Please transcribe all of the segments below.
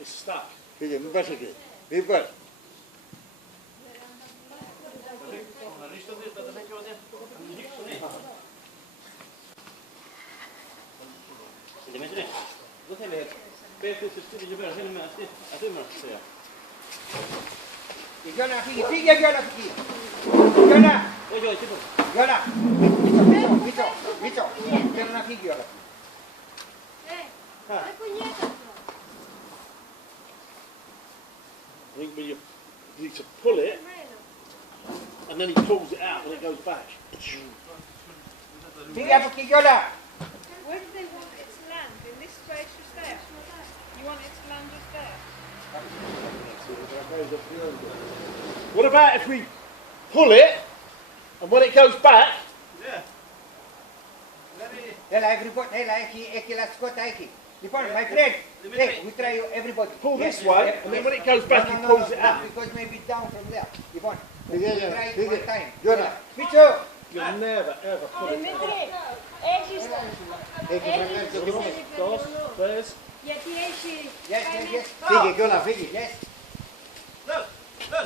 It's stuck. Φίλε, μην πας εκεί. Μην πας. Δημήτρη, δεν θέλει έτσι. Πέφτει στο σπίτι και πέρα, θέλει με αυτή. Αυτή είναι αυτή. Η Γιώνα φύγει, φύγε Γιώνα φύγει. Γιώνα. Όχι, όχι, τίποτα. Γιώνα. Μίτσο. Θέλω να φύγει όλα. Δεν κουνιέται αυτό. I think when you need to pull it, and then he pulls it out when it goes back. Φύγε από εκεί Γιώνα. Where do they want it to land? In this space just there? You want it to land just there? What about if we pull it, and when it goes back, Έλα, everybody, έλα, έχει ελαστικότητα, έχει. Λοιπόν, my friend, hey, we try everybody. pull this way, and then when it goes back, he pulls it out. Because maybe down from there. Λοιπόν, we Φύγε, try φύγε. one time. Γιώνα. Μίτσο. You'll never ever pull it. Δημήτρη, έχεις Έχει να κάνει το Dos, tres. γιατί έχει Yes. Φύγε Γιώνα, φύγε. Yes.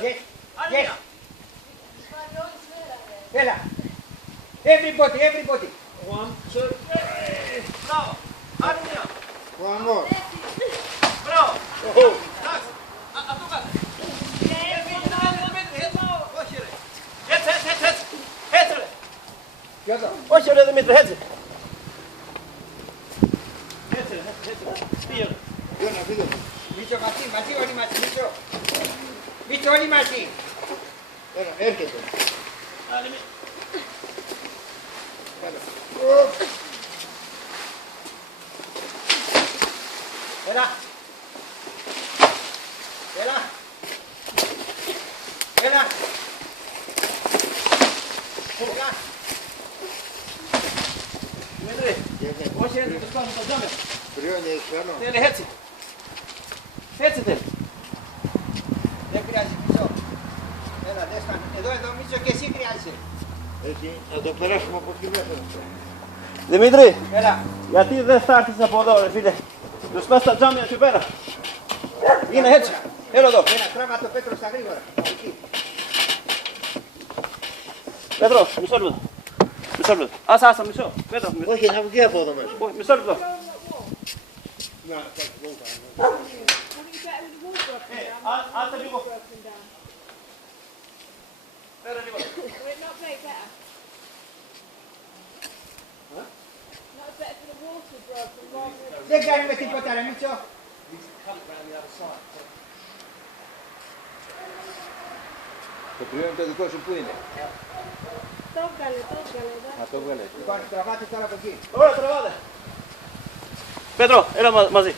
Yes. Έλα. Everybody. 1, 2, 3. Bravo! Armia! One more. Bravo! Oh. Tack! A tu gaz! Έτσι ρε! Γιώργο. Όχι ρε Δημήτρη, έτσι. Έτσι ρε, έτσι. Πήγαινε. Γιώνα, φύγε. Μίτσο μαζί όλοι μαζί, Μίτσο όλοι μαζί. Έλα, έρχεται. Άλλη μία. Έλα. Δημήτρη, όχι έτσι, το σπάσω το τζάμι. Πριόνι, έχεις άλλο. Θέλει έτσι. Έτσι θέλει. Δεν πειράζει, Μίτσο. Έλα, δες. Εδώ, Μίτσο, και εσύ χρειάζεσαι. Έτσι, να το περάσουμε από εκεί μέσα. Δημήτρη, Έλα. γιατί δεν θα έρθεις από εδώ ρε φίλε. Το σπάς τα τζάμια εκεί πέρα. Είναι έτσι. Έλα εδώ. Έλα, τράβα το Πέτρο στα γρήγορα. Εκεί. Πέτρο, μισό λεπτό. Μισό λεπτό. Άσα, μισό. Πέτρο, μισό. Όχι, να βγει από εδώ μέσα. Όχι, μισό λεπτό. Να, I think it's better with the wall broken down. Άντε λίγο. Broken down. Πέρα λίγο. Would it not be better? Not better for the water broken rather than... Δεν κάνουμε τίποτα, ρε Μίτσο. το πριόνι το δικό σου πού είναι. Το έβγαλε εδώ. Να το βγάλε. Λοιπόν, τραβάτε τώρα από εκεί. Ωραία, τραβάτε. Πέτρο, έλα μαζί.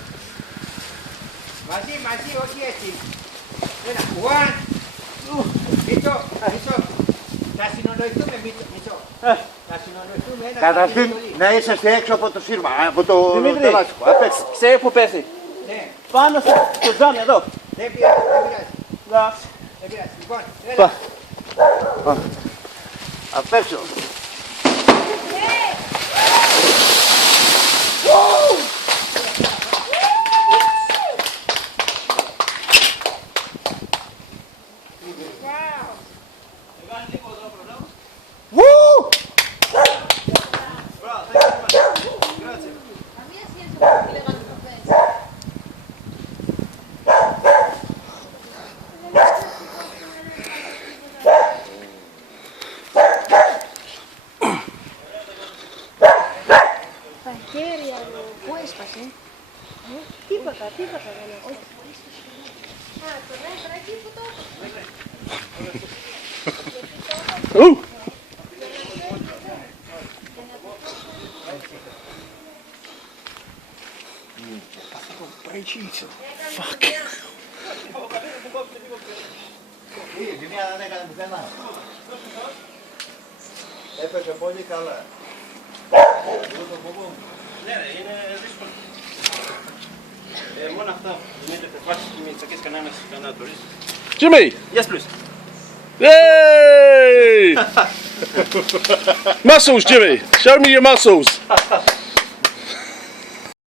Μαζί, όχι έτσι. Έλα, one, two, Μίτσο. Θα συνονοηθούμε, Μίτσο. Θα συνονοηθούμε ένα Καταρχήν πολύ. να είσαστε έξω από το σύρμα, από το Δημήτρη, τελάσικο. Απ' έξω. ξέρει που πέσει. Ναι, Πάνω στο τζάμι εδώ. δεν πειράζει. Εντάξει. Δεν πειράζει. Λοιπόν, έλα. Απ' έξω. Wow. Τα χέρια μου, πού έσπασε? Τίποτα δεν έχω. Α, το ρεύμα εκεί που το Fuck. Η ζημιά δεν έκανε πουθενά. Έπεσε πολύ καλά. Ναι ρε, είναι δύσκολο. Μόνο αυτά. Δημήτρη, θα φάσεις και με τσακές κανένα τουρίστα. Jimmy! Yes, please. Yay! Muscles, Jimmy. Show me your muscles.